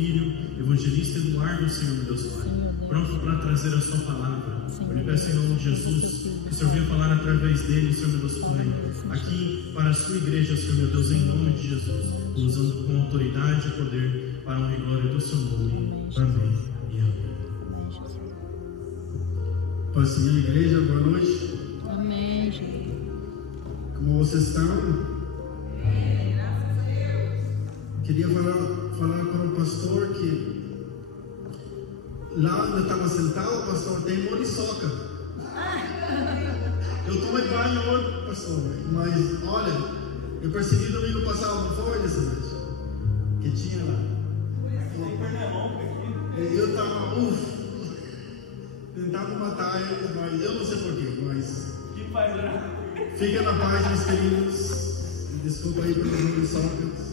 filho, evangelista Eduardo, Senhor meu Deus Pai, pronto para trazer a sua palavra. Eu lhe peço em nome de Jesus que o Senhor venha falar através dele, Senhor meu Deus Pai, aqui para a sua igreja, Senhor meu Deus, em nome de Jesus, usando com autoridade e poder para a honra e glória do seu nome. Amém e amém. Pai, Senhor, igreja, boa noite. Amém, Jesus. Como vocês estão? Queria falar para o pastor que lá onde eu estava sentado, pastor, tem muriçoca. Eu tomei banho hoje, pastor, mas olha, eu percebi domingo passado, não foi dessa vez? Que tinha lá. Eu estava, tentando matar ele, mas eu não sei porquê, mas fica na paz, meus queridos. Desculpa aí pelos muriçocas.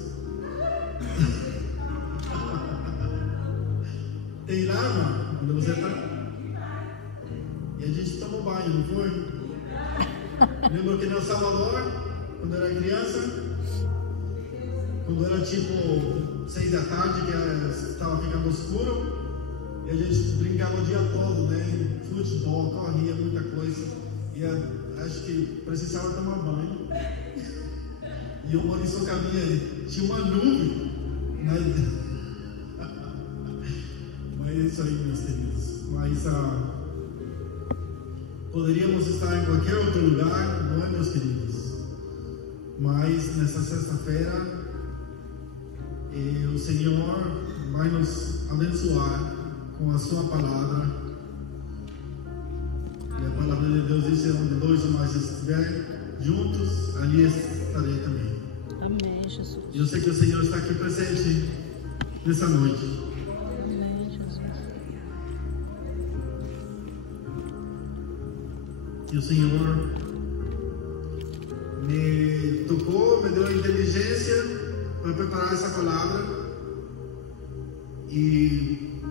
Tem lá, mano, onde você está? E a gente tomou banho, não foi? Lembro que no Salvador, quando eu era criança, quando era tipo 6 da tarde, que estava ficando escuro, e a gente brincava o dia todo, né? Futebol, corria, muita coisa. E acho que precisava tomar banho. E o muriçoca tinha uma nuvem. Mas é isso aí, meus queridos. Mas poderíamos estar em qualquer outro lugar, não é, meus queridos? Mas nessa sexta-feira, o Senhor vai nos abençoar com a sua palavra. E a palavra de Deus diz: onde 2 ou mais estiverem juntos, ali estarei também. Amém, Jesus. E eu sei que o Senhor está aqui presente nessa noite. Amém, Jesus. E o Senhor me tocou, me deu a inteligência para preparar essa palavra. E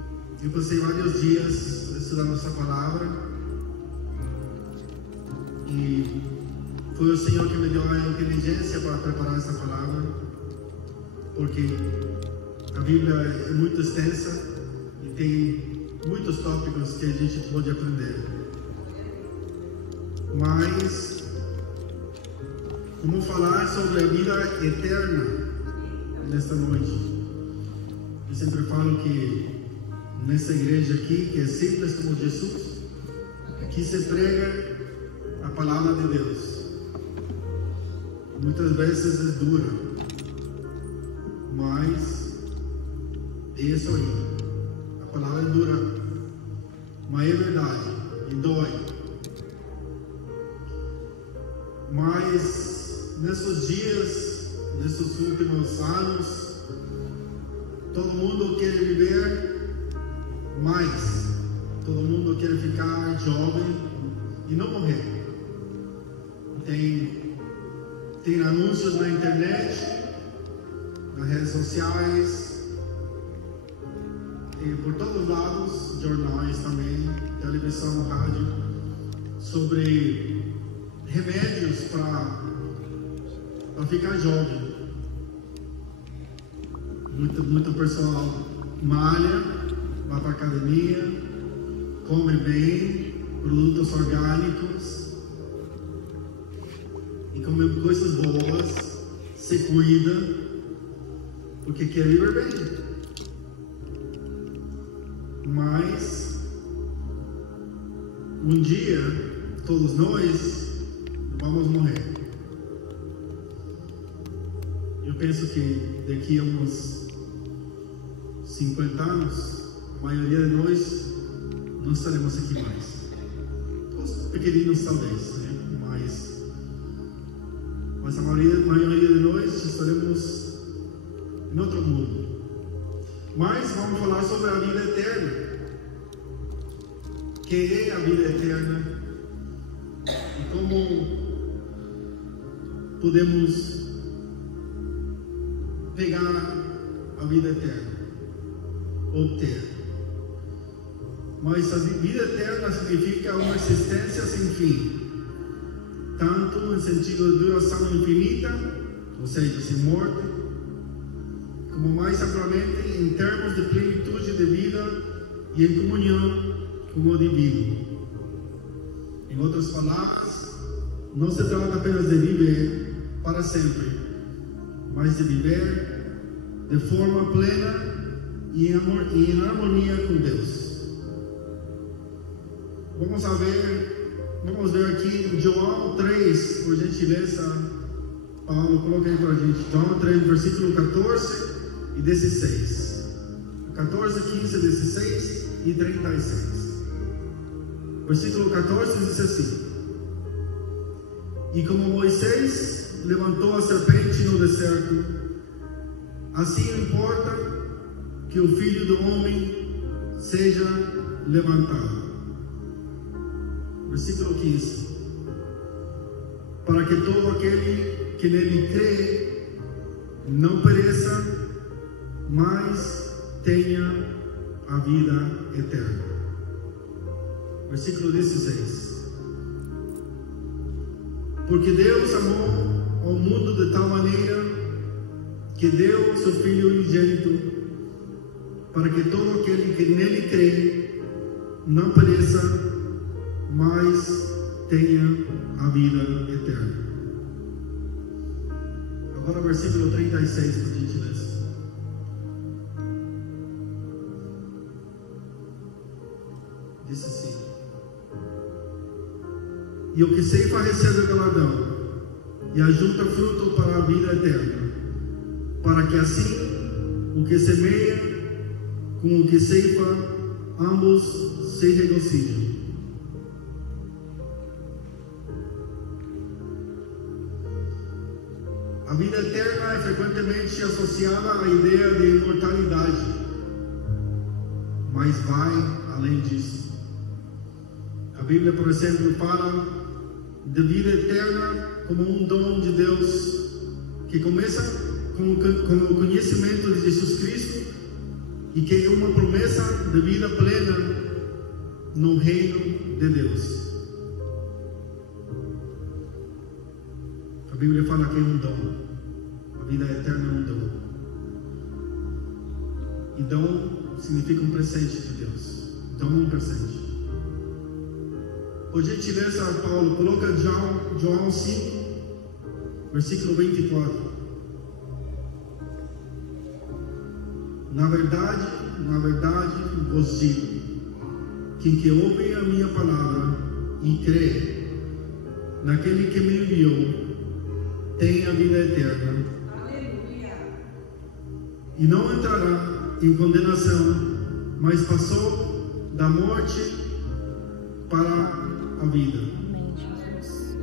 eu passei vários dias estudando essa palavra. E foi o Senhor que me deu a inteligência para preparar essa palavra, porque a Bíblia é muito extensa e tem muitos tópicos que a gente pode aprender. Mas vamos falar sobre a vida eterna nesta noite. Eu sempre falo que nessa igreja aqui, que é simples como Jesus, aqui se prega a palavra de Deus. Muitas vezes é dura, mas é isso aí. A palavra é dura, mas é verdade e dói. Mas nesses dias, nesses últimos anos, todo mundo quer viver mais. Todo mundo quer ficar jovem e não morrer. Tem anúncios na internet, nas redes sociais, e por todos os lados, jornais também, televisão, rádio, sobre remédios para ficar jovem. Muito pessoal malha, vai para a academia, come bem, produtos orgânicos, e come coisas boas, se cuida, porque quer viver bem. Mas um dia todos nós vamos morrer. Eu penso que daqui a uns 50 anos, a maioria de nós não estaremos aqui mais. Os pequeninos talvez, né? Mas a maioria de nós estaremos em outro mundo. Mas vamos falar sobre a vida eterna. O que é a vida eterna? E como podemos pegar a vida eterna, obter. Mas a vida eterna significa uma existência sem fim, tanto no sentido de duração infinita, ou seja, sem morte, como mais amplamente em termos de e em comunhão com o divino. Em outras palavras, não se trata apenas de viver para sempre, mas de viver de forma plena e em harmonia com Deus. Vamos ver aqui em João 3, por gentileza. Paulo, coloca aí para a gente. João 3, versículo 14 e 16. 14, 15, 16 e 36. Versículo 14 diz assim: E como Moisés levantou a serpente no deserto, assim importa que o Filho do Homem seja levantado. Versículo 15: Para que todo aquele que nele crê não pereça, mas tenha a vida eterna. Versículo 16: Porque Deus amou ao mundo de tal maneira que deu o seu Filho unigênito, para que todo aquele que nele crê não pereça, mas tenha a vida eterna. Agora versículo 36, por gentileza. Diz assim: E o que ceifa recebe galardão, e ajunta fruto para a vida eterna, para que assim o que semeia com o que ceifa, ambos se regocijem. A vida eterna é frequentemente associada à ideia de imortalidade, mas vai além disso. A Bíblia, por exemplo, fala de vida eterna como um dom de Deus que começa com o conhecimento de Jesus Cristo e que é uma promessa de vida plena no reino de Deus. A Bíblia fala que é um dom. A vida eterna é um dom. E dom significa um presente de Deus. Dom é um presente. Por gentileza, Paulo, coloca João 5, versículo 24. Na verdade vos digo, que ouve a minha palavra e crê naquele que me enviou, tem a vida eterna. Aleluia. E não entrará em condenação, mas passou da morte para a vida. Amém, Jesus.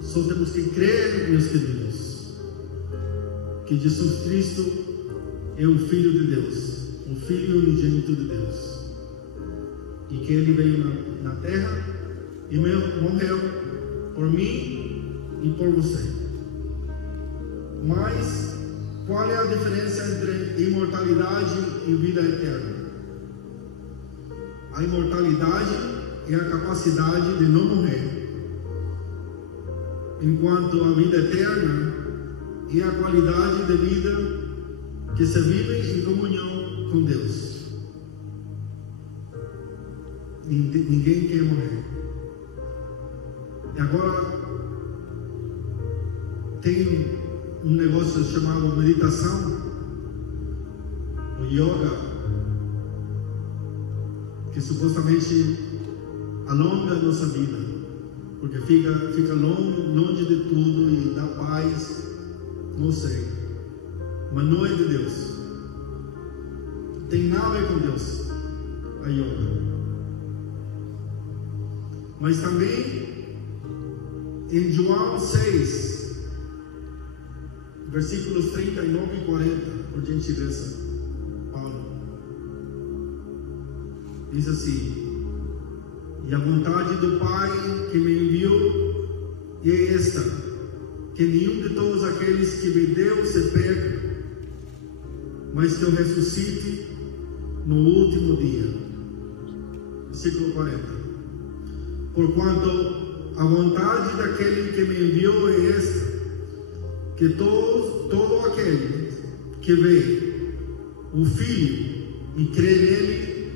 Só temos que crer, meus queridos, que Jesus Cristo é o Filho de Deus, o Filho unigênito de Deus, e que Ele veio na terra e morreu por mim e por você. Mas qual é a diferença entre imortalidade e vida eterna? A imortalidade é a capacidade de não morrer, enquanto a vida eterna é a qualidade de vida que se vive em comunhão com Deus. Ninguém quer morrer. E agora tem um negócio chamado meditação, o yoga, que supostamente alonga a nossa vida, porque fica longe de tudo e dá paz, não sei, mas não é de Deus, não tem nada a ver com Deus, a yoga. Mas também em João 6, versículos 39 e 40, por gentileza, Paulo, diz assim: E a vontade do Pai que me enviou é esta, que nenhum de todos aqueles que me deu se perca, mas que eu ressuscite no último dia. Versículo 40. Porquanto a vontade daquele que me enviou é esta, que todo aquele que vê o Filho e crê nele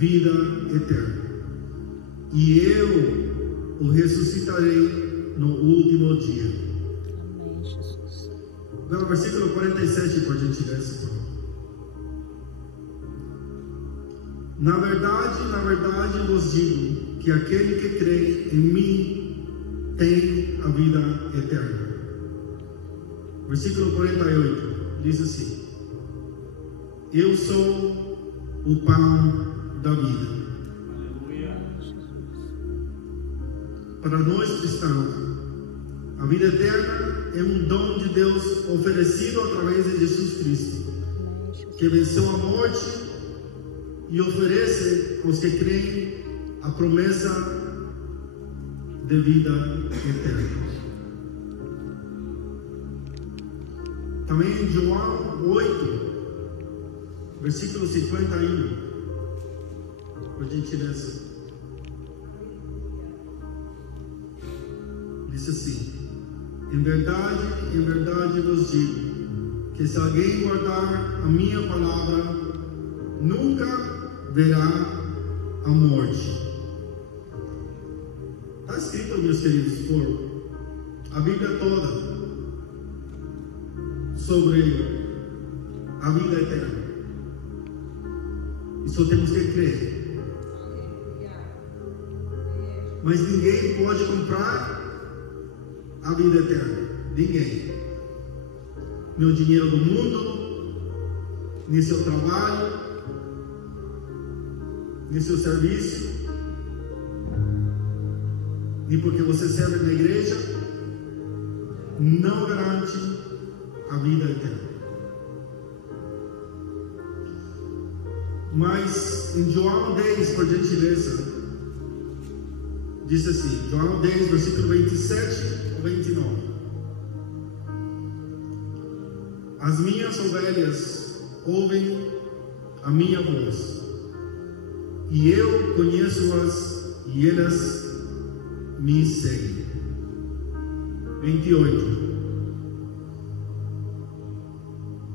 vida eterna, e eu o ressuscitarei no último dia. Amém, Jesus. Agora, versículo 47, por gentileza. Na verdade vos digo que aquele que crê em mim tem a vida eterna. Versículo 48 diz assim: eu sou o pão da vida. Para nós cristãos, a vida eterna é um dom de Deus oferecido através de Jesus Cristo, que venceu a morte e oferece aos que creem a promessa de vida eterna. Também em João 8, versículo 51, por gentileza, diz assim: em verdade vos digo, que se alguém guardar a minha palavra, nunca verá a morte. Está escrito, meus queridos, por a Bíblia toda sobre a vida eterna, e só temos que crer. Mas ninguém pode comprar a vida eterna. Ninguém. Nem o dinheiro do mundo, nem seu trabalho, nem seu serviço, nem porque você serve na igreja, não garante a vida eterna. Mas em João 10, por gentileza, diz assim, João 10, versículo 27 ao 29: as minhas ovelhas ouvem a minha voz, e eu conheço-as, e elas me seguem. 28: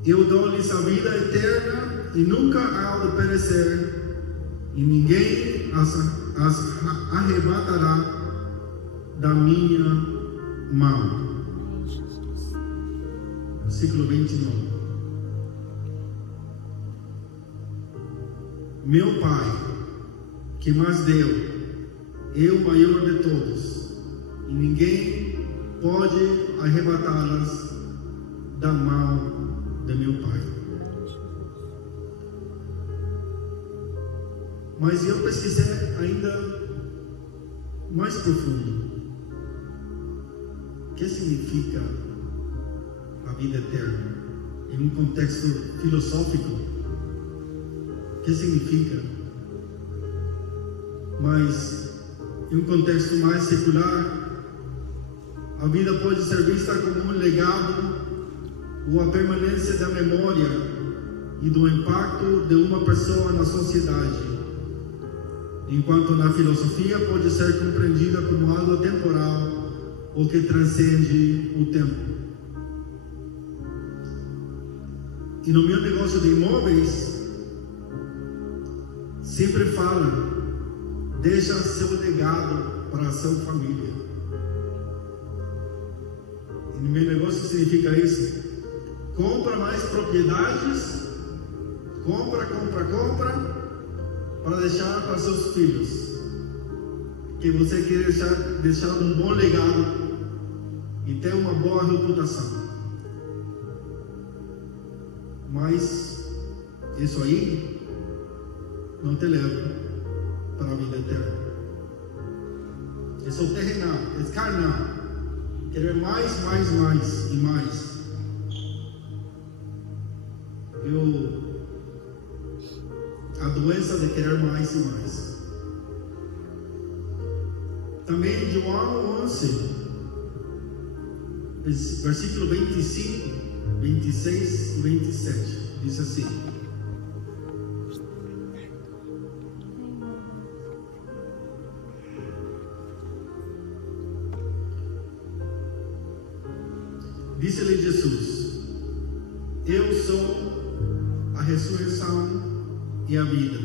eu dou-lhes a vida eterna, e nunca há de perecer, e ninguém as arrebatará da minha mão. Versículo 29: meu Pai, que mais deu, é o maior de todos, e ninguém pode arrebatá-las da mão de meu Pai. Mas eu pesquisei ainda mais profundo. O que significa a vida eterna? Em um contexto filosófico, o que significa? Mas em um contexto mais secular, a vida pode ser vista como um legado ou a permanência da memória e do impacto de uma pessoa na sociedade, enquanto na filosofia pode ser compreendida como algo temporal ou que transcende o tempo. E no meu negócio de imóveis, sempre fala: deixa seu legado para a sua família. E no meu negócio significa isso: compra mais propriedades, compra, para deixar para seus filhos, que você quer deixar um bom legado e ter uma boa reputação. Mas isso aí não te leva para a vida eterna. É só terrenal, é carnal. Querer mais e mais. A doença de querer mais e mais. Também em João 11, versículo 25, 26 e 27, diz assim: disse-lhe Jesus: eu sou a ressurreição e a vida.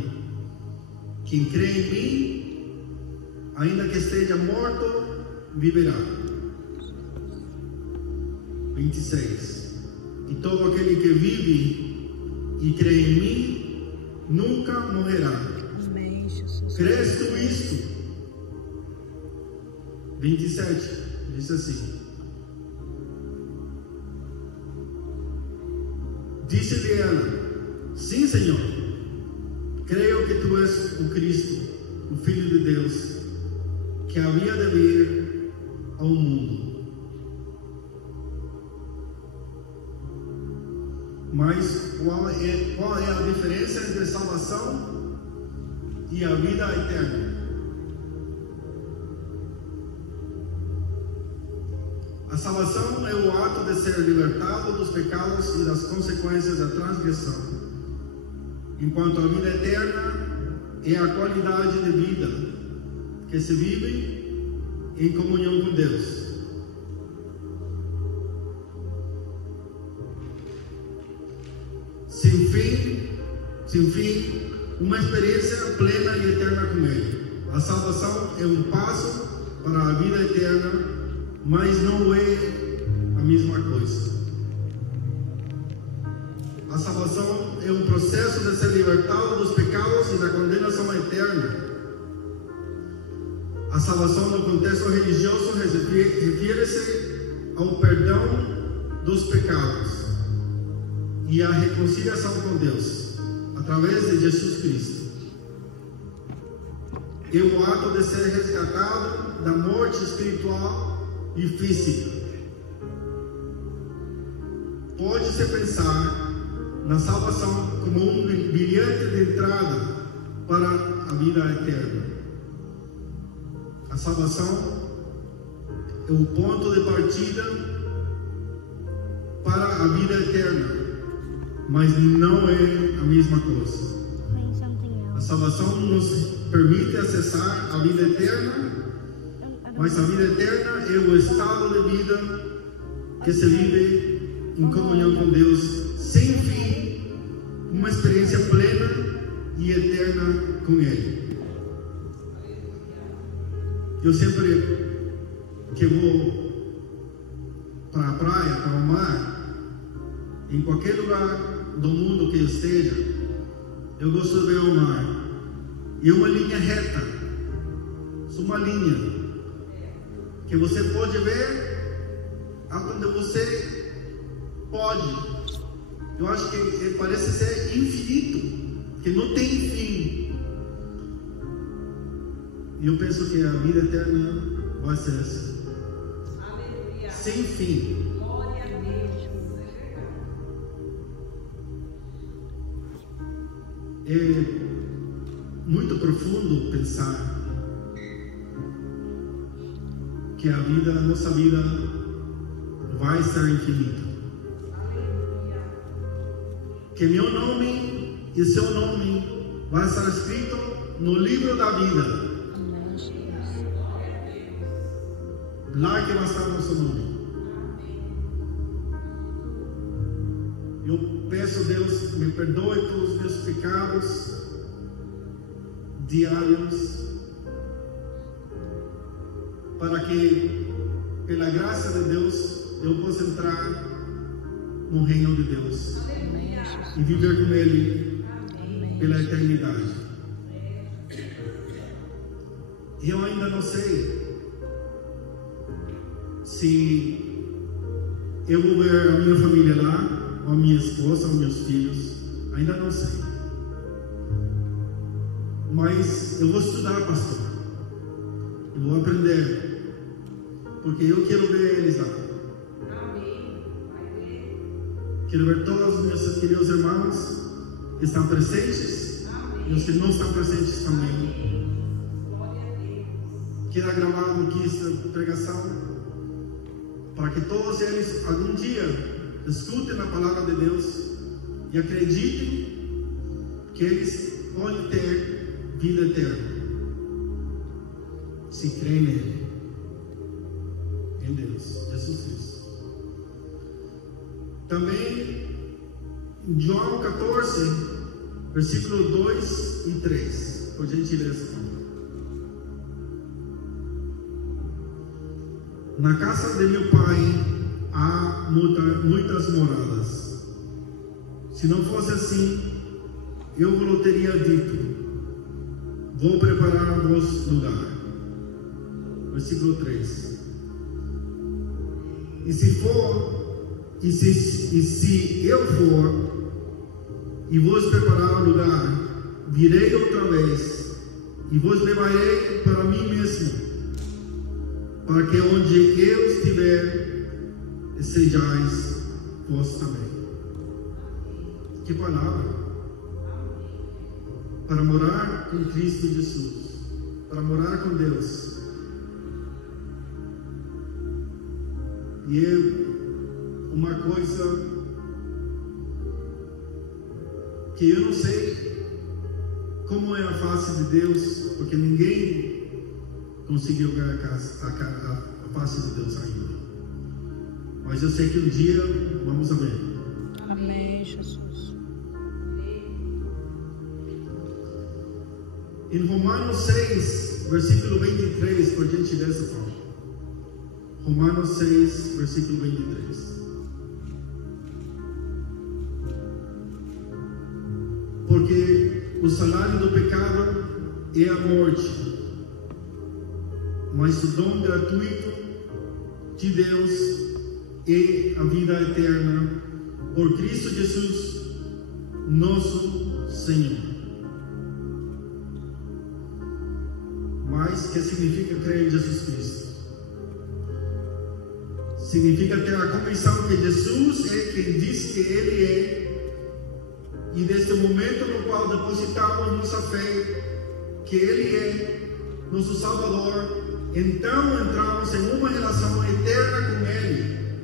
Quem crê em mim, ainda que esteja morto, viverá. 26. E todo aquele que vive e crê em mim, nunca morrerá. Amém, Jesus. Crês tu isto? 27. Diz assim: disse-lhe ela: sim, Senhor, creio que tu és o Cristo, o Filho de Deus, que havia de vir ao mundo. Mas qual é a diferença entre salvação e a vida eterna? A salvação é o ato de ser libertado dos pecados e das consequências da transgressão, enquanto a vida eterna é a qualidade de vida que se vive em comunhão com Deus. Sem fim, uma experiência plena e eterna com Ele. A salvação é um passo para a vida eterna, mas não é a mesma coisa. A salvação é um processo de ser libertado dos pecados e da condenação eterna. A salvação no contexto religioso refere-se ao perdão dos pecados e à reconciliação com Deus, através de Jesus Cristo. É o ato de ser resgatado da morte espiritual e física. Pode-se pensar na salvação como um bilhete de entrada para a vida eterna. A salvação é o ponto de partida para a vida eterna, mas não é a mesma coisa. A salvação nos permite acessar a vida eterna, mas a vida eterna é o estado de vida que se vive em comunhão com Deus, sem fim, uma experiência plena e eterna com Ele. Eu sempre que vou para a praia, para o mar, em qualquer lugar do mundo que eu esteja, eu gosto de ver o mar. E é uma linha reta, uma linha que você pode ver aonde você pode. Eu acho que parece ser infinito, que não tem fim. E eu penso que a vida eterna vai ser assim, sem fim. É muito profundo pensar que a nossa vida vai ser infinita. Que meu nome e seu nome vai estar escrito no livro da vida. Lá que vai estar o nosso nome. Eu peço, Deus, me perdoe todos os meus pecados diários, para que, pela graça de Deus, eu possa entrar no reino de Deus e viver com Ele pela eternidade. Eu ainda não sei se eu vou ver a minha família lá, ou a minha esposa, ou meus filhos. Ainda não sei. Mas eu vou estudar, pastor. Eu vou aprender, porque eu quero ver eles lá. Quero ver todos os meus queridos irmãos que estão presentes e os que não estão presentes também. Quero gravar aqui esta pregação para que todos eles algum dia escutem a palavra de Deus e acreditem que eles podem ter vida eterna se creem nele, em Deus, Jesus Cristo. Também em João 14, versículo 2 e 3. por gentileza. Na casa de meu pai há muitas moradas. Se não fosse assim, eu vos teria dito: vou preparar-vos lugar. Versículo 3. E se eu for e vos preparar lugar, virei outra vez e vos levarei para mim mesmo, para que onde eu estiver, sejais vós também. Que palavra! Para morar com Cristo Jesus, para morar com Deus. E uma coisa que eu não sei como é a face de Deus, porque ninguém conseguiu ver a face de Deus ainda. Mas eu sei que um dia vamos ver. Amém, Jesus. Em Romanos 6, versículo 23, por gentileza, Paulo. Romanos 6, versículo 23. Porque o salário do pecado é a morte, mas o dom gratuito de Deus é a vida eterna por Cristo Jesus, nosso Senhor. Mas o que significa crer em Jesus Cristo? Significa ter a convicção que Jesus é quem diz que Ele é. E desde o momento no qual depositamos nossa fé que Ele é nosso Salvador, então entramos em uma relação eterna com Ele.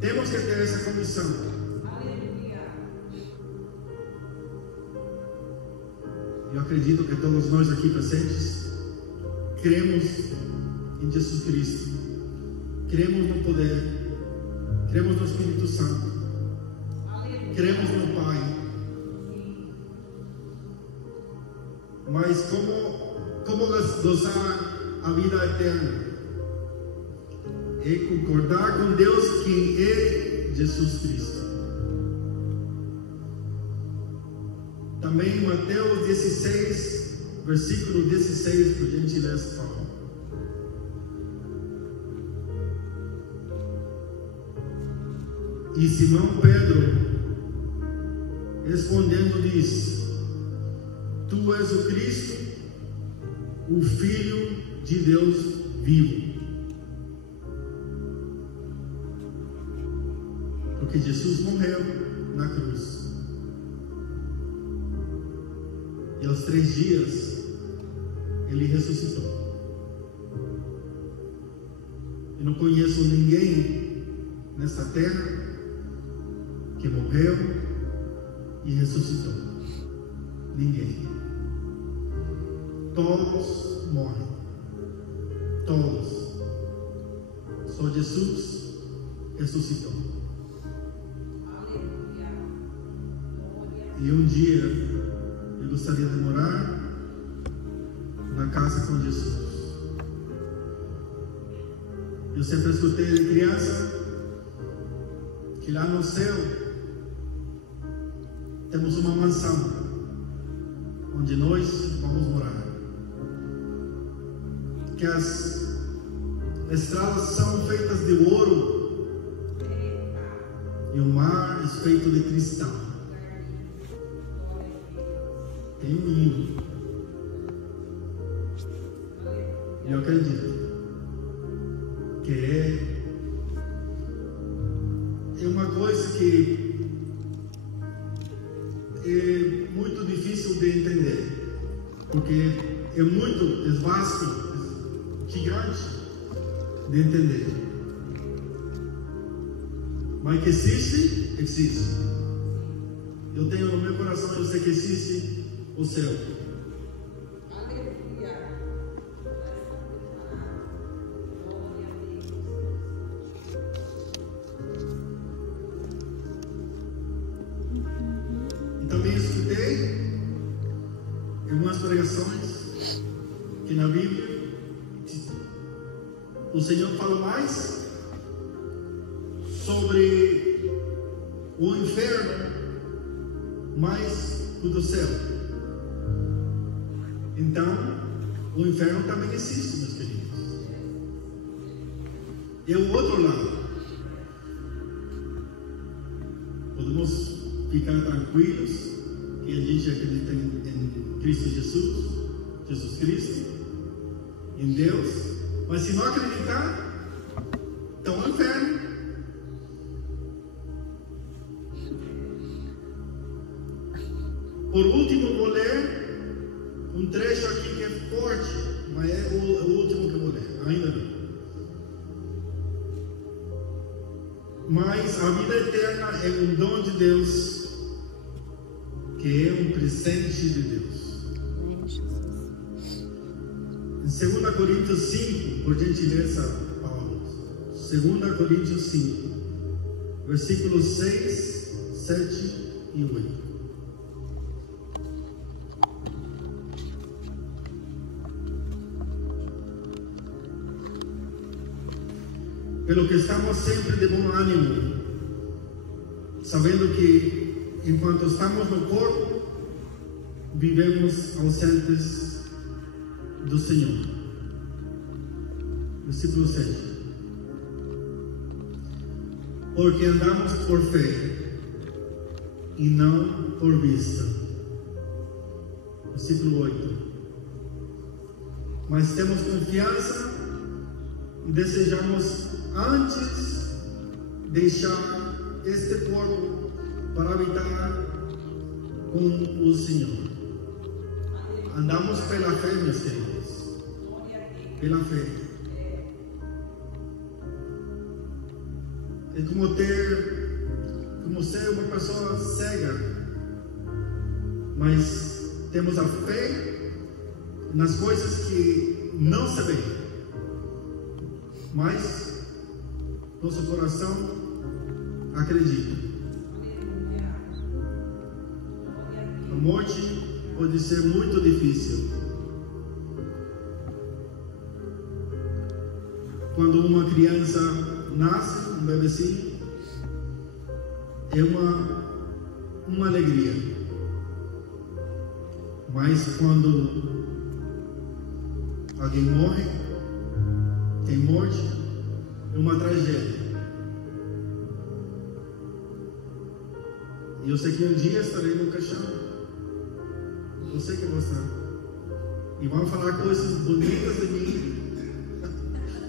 Temos que ter essa condição. Eu acredito que todos nós aqui presentes cremos em Jesus Cristo, cremos no poder, cremos no Espírito Santo, cremos no Pai. Mas como gozar a vida eterna? É concordar com Deus quem é Jesus Cristo. Também em Mateus 16, versículo 16, por gentileza, fala. E Simão Pedro, respondendo, diz: Tu és o Cristo, o Filho de Deus vivo. Porque Jesus morreu na cruz. E aos 3 dias, Ele ressuscitou. Eu não conheço ninguém nessa terra que morreu e ressuscitou. Ninguém. Todos morrem. Todos. Só Jesus ressuscitou. E um dia eu gostaria de morar na casa com Jesus. Eu sempre escutei de criança que lá no céu temos uma mansão onde nós vamos morar. Que as estradas são feitas de ouro e o mar é feito de cristal. Tem um hino. E eu acredito que é uma coisa que é muito difícil de entender, porque é muito vasto, gigante de entender. Mas que existe, existe. Eu tenho no meu coração, eu sei que existe o céu. E também escutei em algumas pregações que na Bíblia o Senhor fala mais sobre o inferno mais que do céu. Então, o inferno também existe, meus queridos. E o outro lado, podemos ficar tranquilos que a gente acredita em Cristo Jesus Cristo, em Deus, mas se não acreditar, então é o inferno. Por último, vou ler um trecho aqui que é forte, mas é o último que eu vou ler, ainda não. Mas a vida eterna é um dom de Deus, que é um presente de Deus. Em 2 Coríntios 5, por gentileza, Paulo, 2 Coríntios 5, versículos 6, 7 e 8. Pelo que estamos sempre de bom ânimo, sabendo que enquanto estamos no corpo, vivemos ausentes do Senhor. Versículo 7. Porque andamos por fé e não por vista. Versículo 8. Mas temos confiança e desejamos antes deixar este corpo para habitar com o Senhor. Andamos pela fé, meus queridos. Pela fé. É como ser uma pessoa cega, mas temos a fé nas coisas que não se vê, mas nosso coração acredita. A morte pode ser muito difícil. Quando uma criança nasce, um bebezinho, é uma alegria. Mas quando alguém morre, tem morte, é uma tragédia. E eu sei que um dia estarei no caixão. Eu sei que vou estar. E vão falar coisas bonitas de mim.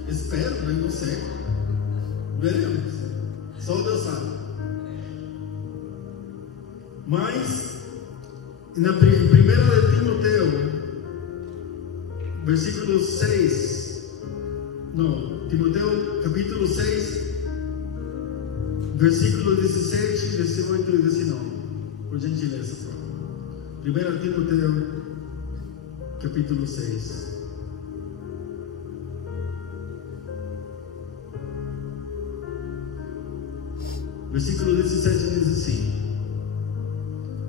Espero, mas não sei. Veremos. Só Deus sabe. Mas, na 1 de Timoteu, versículo 6. Não, Timoteu, capítulo 6, versículo 17, 18 e 19. Por gentileza, por favor. 1 Timoteu, capítulo 6. Versículo 17 diz assim: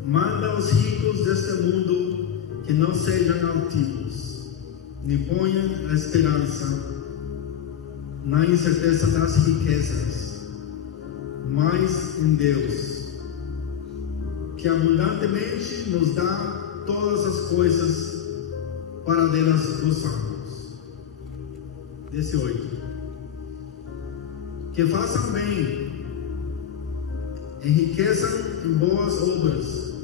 manda aos ricos deste mundo que não sejam altivos, nem ponham a esperança na incerteza das riquezas, mas em Deus, que abundantemente nos dá todas as coisas para delas gozarmos. 18. Que façam bem, enriqueçam em boas obras,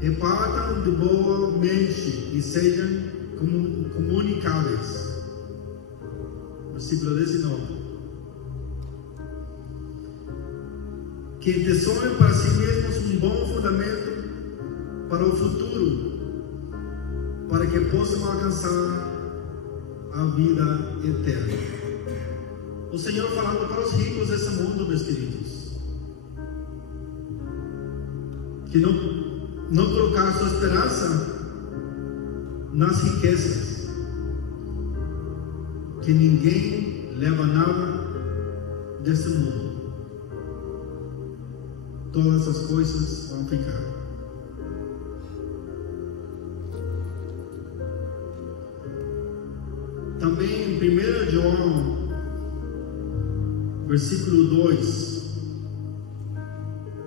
repartam de boa mente e sejam comunicáveis. Versículo 19. Que tesourem para si mesmos um bom fundamento para o futuro, para que possam alcançar a vida eterna. O Senhor falando para os ricos desse mundo, meus queridos, que não colocar sua esperança nas riquezas, que ninguém leva nada desse mundo. Todas as coisas vão ficar. Também em 1 João, versículo 2.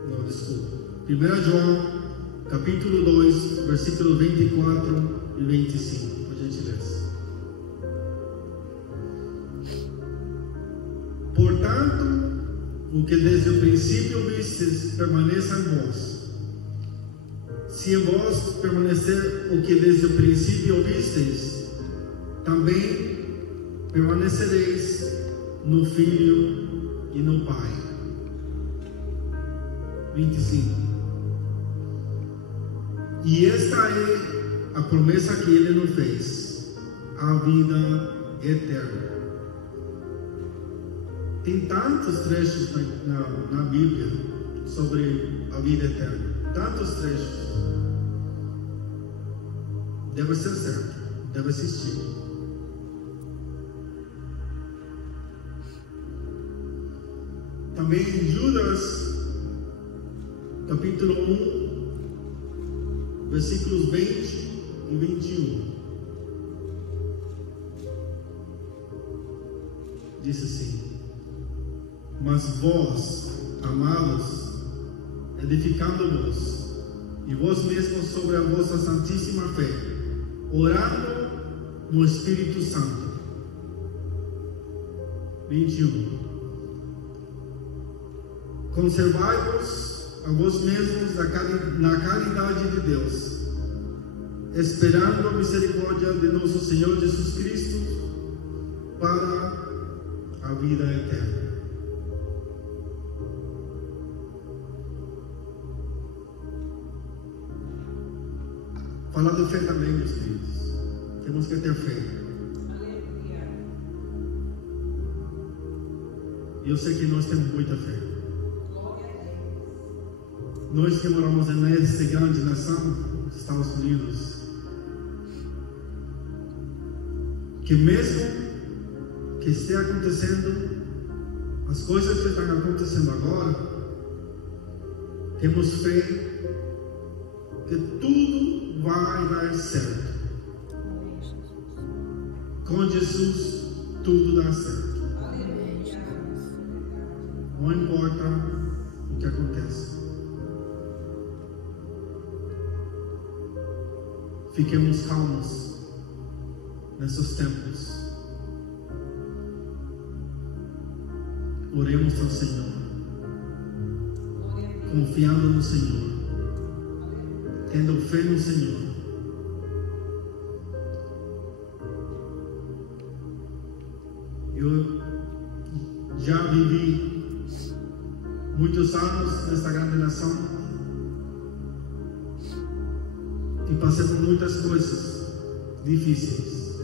Não, desculpa. 1 João, capítulo 2, versículo 24 e 25, por gentileza. Portanto, o que desde o princípio vistes permaneça em vós. Se em vós permanecer o que desde o princípio ouvistes, também permanecereis no Filho e no Pai. 25. E esta é a promessa que Ele nos fez, a vida eterna. Tem tantos trechos na Bíblia sobre a vida eterna, tantos trechos. Deve ser certo, deve existir. Também em Judas, capítulo 1, versículos 20 e 21. Diz assim: mas vós, amados, edificando-vos, e vós mesmos sobre a vossa santíssima fé, orando no Espírito Santo. 21. Conservai-vos a vós mesmos na caridade de Deus, esperando a misericórdia de nosso Senhor Jesus Cristo para a vida eterna. Falar de fé também, meus queridos. Temos que ter fé. E eu sei que nós temos muita fé. Nós que moramos nessa grande nação, Estados Unidos, que mesmo que esteja acontecendo as coisas que estão acontecendo agora, temos fé que tudo vai dar certo. Com Jesus, tudo dá certo. Não importa o que acontece. Fiquemos calmos nesses tempos. Oremos ao Senhor, confiando no Senhor, tendo fé no Senhor. Eu já vivi muitos anos nesta grande nação e passei por muitas coisas difíceis,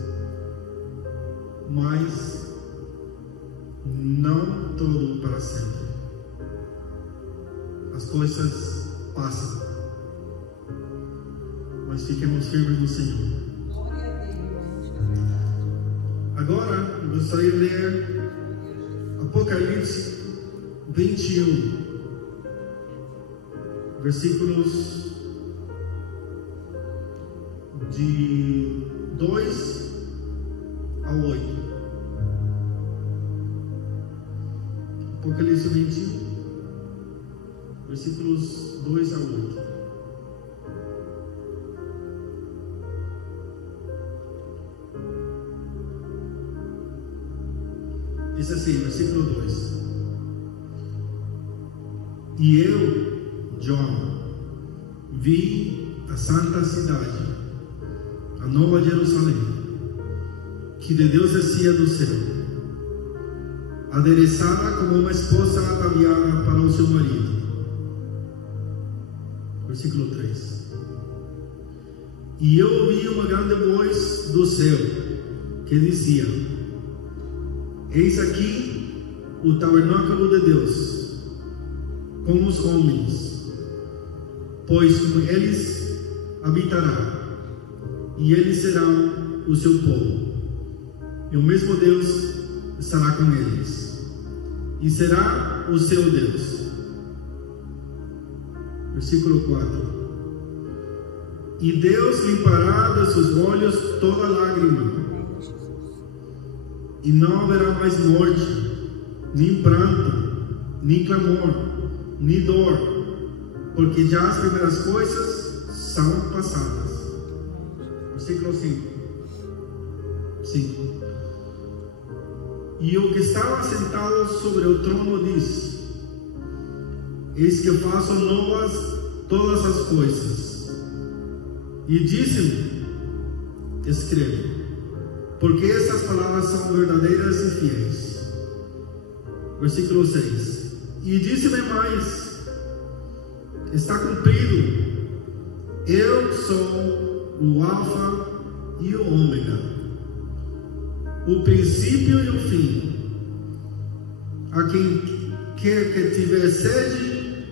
mas não tudo para sempre. As coisas passam, mas fiquemos firmes no Senhor. Agora, eu gostaria de ler Apocalipse 21, versículos de 2 a 8. Apocalipse 21, versículos 2 a 8. Diz assim, versículo 2: E eu, João, vi a santa cidade, a nova Jerusalém, que de Deus descia do céu, adereçada como uma esposa ataviada para o seu marido. Versículo 3: E eu ouvi uma grande voz do céu, que dizia: Eis aqui o tabernáculo de Deus com os homens, pois com eles habitará, e eles serão o seu povo, e o mesmo Deus estará com eles, e será o seu Deus. Versículo 4: E Deus limpará de seus olhos toda lágrima, E não haverá mais morte, nem pranto, nem clamor, nem dor, porque já as primeiras coisas são passadas. Versículo 5. E o que estava sentado sobre o trono disse: eis que faço novas todas as coisas. E disse-me: escreve, porque essas palavras são verdadeiras e fiéis. Versículo 6. E disse-me mais: está cumprido. Eu sou o Alfa e o Ômega, o princípio e o fim. A quem quer que tiver sede,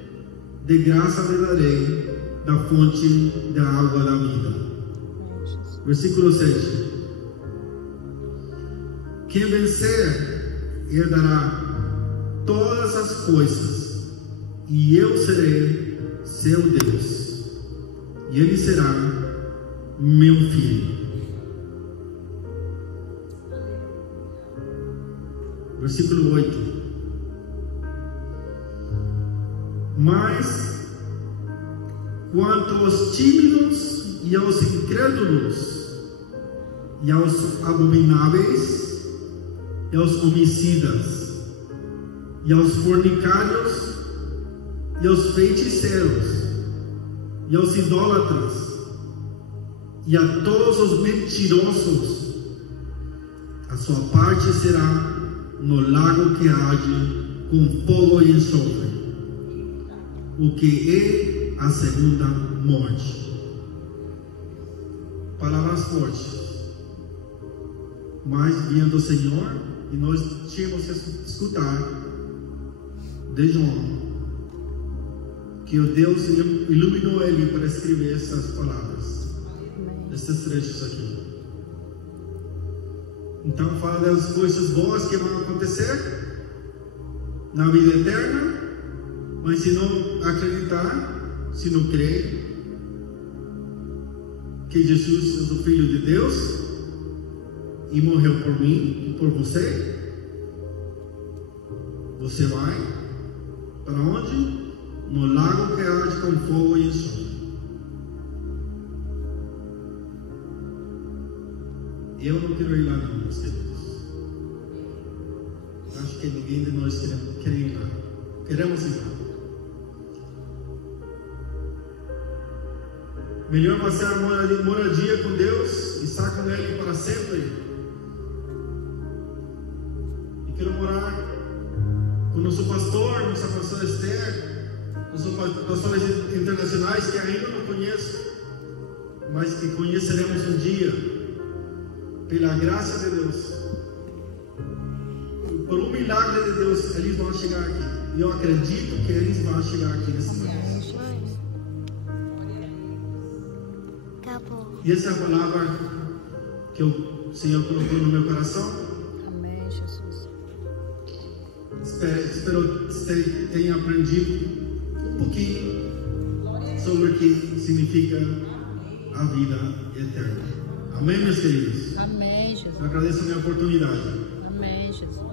de graça lhe darei da fonte da água da vida. Versículo 7. Quem vencer herdará todas as coisas, e eu serei seu Deus, e ele será meu filho. Versículo 8. Mas quanto aos tímidos e aos incrédulos, e aos abomináveis, e aos homicidas, e aos fornicários, e aos feiticeiros, e aos idólatras, e a todos os mentirosos, a sua parte será no lago que arde com fogo e enxofre, o que é a segunda morte. Palavras fortes, mas vinha do Senhor, e nós tínhamos que escutar de João, que o Deus iluminou ele para escrever essas palavras, esses trechos aqui. Então fala das coisas boas que vão acontecer na vida eterna, mas se não acreditar, se não crer que Jesus é o Filho de Deus e morreu por mim e por você, você vai para onde? No lago que arde com fogo e enxofre. Eu não quero ir lá não, meus queridos. Acho que ninguém de nós quer ir lá. Queremos ir lá. Melhor passar moradia com Deus e estar com Ele para sempre. E quero morar com nosso pastor, nossa pastora Esther, nossos pastores internacionais que ainda não conheço, mas que conheceremos um dia. Pela graça de Deus, por um milagre de Deus, eles vão chegar aqui. E eu acredito que eles vão chegar aqui nesse país. E essa é a palavra que o Senhor colocou no meu coração. Amém, Jesus. Espero que você tenha aprendido um pouquinho sobre o que significa a vida eterna. Amém, meus queridos? Amém, Jesus. Eu agradeço a minha oportunidade. Amém, Jesus.